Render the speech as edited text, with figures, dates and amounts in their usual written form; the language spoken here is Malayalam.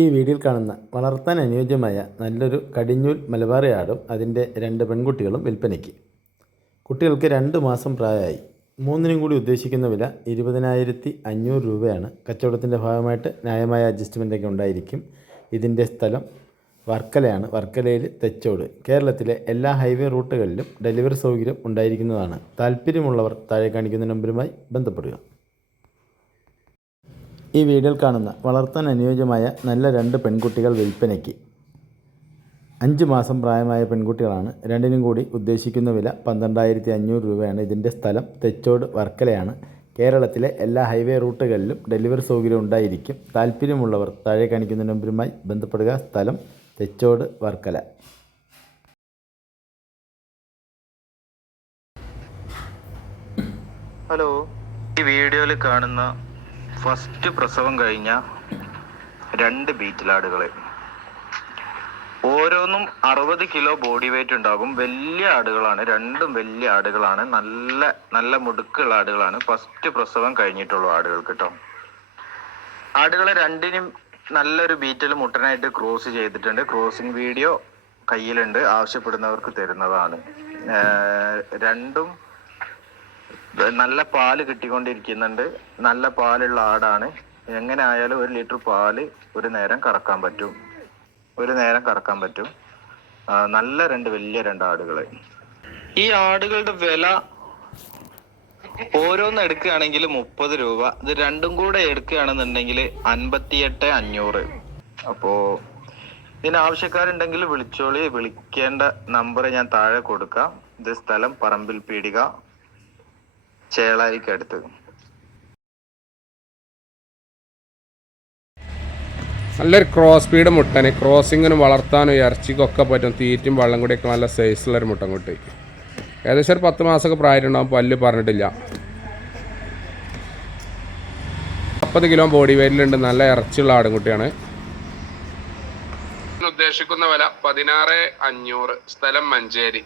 ഈ വീഡിയോയിൽ കാണുന്ന വളർത്താൻ അനുയോജ്യമായ നല്ലൊരു കടിഞ്ഞൂൽ മലബാറി ആടും അതിൻ്റെ 2 പെൺകുട്ടികളും വിൽപ്പനയ്ക്ക്. കുട്ടികൾക്ക് 2 മാസം പ്രായമായി. മൂന്നിനും കൂടി ഉദ്ദേശിക്കുന്ന വില 20,500 രൂപയാണ്. കച്ചവടത്തിൻ്റെ ഭാഗമായിട്ട് ന്യായമായ അഡ്ജസ്റ്റ്മെൻറ്റൊക്കെ ഉണ്ടായിരിക്കും. ഇതിൻ്റെ സ്ഥലം വർക്കലയാണ്. വർക്കലയിൽ തെച്ചോട്. കേരളത്തിലെ എല്ലാ ഹൈവേ റൂട്ടുകളിലും ഡെലിവറി സൗകര്യം ഉണ്ടായിരിക്കുന്നതാണ്. താല്പര്യമുള്ളവർ താഴെ കാണിക്കുന്ന നമ്പറുമായി ബന്ധപ്പെടുക. ഈ വീഡിയോയിൽ കാണുന്ന വളർത്താൻ അനുയോജ്യമായ നല്ല 2 പെൺകുട്ടികൾ വിൽപ്പനയ്ക്ക്. 5 മാസം പ്രായമായ പെൺകുട്ടികളാണ്. രണ്ടിനും കൂടി ഉദ്ദേശിക്കുന്ന വില 12,500 രൂപയാണ്. ഇതിൻ്റെ സ്ഥലം തെച്ചോട് വർക്കലയാണ്. കേരളത്തിലെ എല്ലാ ഹൈവേ റൂട്ടുകളിലും ഡെലിവറി സൗകര്യം ഉണ്ടായിരിക്കും. താല്പര്യമുള്ളവർ താഴെ കാണിക്കുന്ന നമ്പറുമായി ബന്ധപ്പെടുക. സ്ഥലം തെച്ചോട് വർക്കല. ഹലോ, ഈ വീഡിയോയിൽ കാണുന്ന ഫസ്റ്റ് പ്രസവം കഴിഞ്ഞ 2 ബീറ്റിലാടുകളെ, ഓരോന്നും 60 കിലോ ബോഡി വെയിറ്റ് ഉണ്ടാകും. വലിയ ആടുകളാണ്, രണ്ടും വലിയ ആടുകളാണ്. നല്ല മുടുക്കുള്ള ആടുകളാണ്. ഫസ്റ്റ് പ്രസവം കഴിഞ്ഞിട്ടുള്ള ആടുകൾ കേട്ടോ. ആടുകളെ രണ്ടിനും നല്ലൊരു ബീറ്റിൽ മുട്ടനായിട്ട് ക്രോസ് ചെയ്തിട്ടുണ്ട്. ക്രോസിങ് വീഡിയോ കയ്യിലുണ്ട്, ആവശ്യപ്പെടുന്നവർക്ക് തരുന്നതാണ്. രണ്ടും നല്ല പാല് കിട്ടിക്കൊണ്ടിരിക്കുന്നുണ്ട്. നല്ല പാലുള്ള ആടാണ്. എങ്ങനെ ആയാലും 1 ലിറ്റർ പാല് ഒരു നേരം കറക്കാൻ പറ്റും. നല്ല വലിയ 2 ആടുകള്. ഈ ആടുകളുടെ വില ഓരോന്ന് എടുക്കുകയാണെങ്കിൽ 30 രൂപ. ഇത് രണ്ടും കൂടെ എടുക്കുകയാണെന്നുണ്ടെങ്കിൽ 58,500. അപ്പോ ഇതിന് ആവശ്യക്കാരുണ്ടെങ്കിൽ വിളിച്ചോളി. വിളിക്കേണ്ട നമ്പർ ഞാൻ താഴെ കൊടുക്കാം. ഇത് സ്ഥലം പറമ്പിൽ പീടിക, ചേളാരിക്കടുത്ത്. നല്ലൊരു ക്രോസ് സ്പീഡ് മുട്ടന്, ക്രോസിങ്ങിനും വളർത്താനും ഇറച്ചിക്കൊക്കെ പറ്റും. തീറ്റും വെള്ളം കൂടിയൊക്കെ നല്ല സൈസുള്ളൊരു മുട്ടൻകുട്ടി. ഏകദേശം ഒരു 10 മാസമൊക്കെ പ്രായമുണ്ടാകും. പല്ല് പറഞ്ഞിട്ടില്ല. 40 കിലോ ബോഡി വെയിറ്റിലുണ്ട്. നല്ല ഇറച്ചിയുള്ള ആടുംകുട്ടിയാണ്. ഉദ്ദേശിക്കുന്ന വില 16,500. സ്ഥലം മഞ്ചേരി.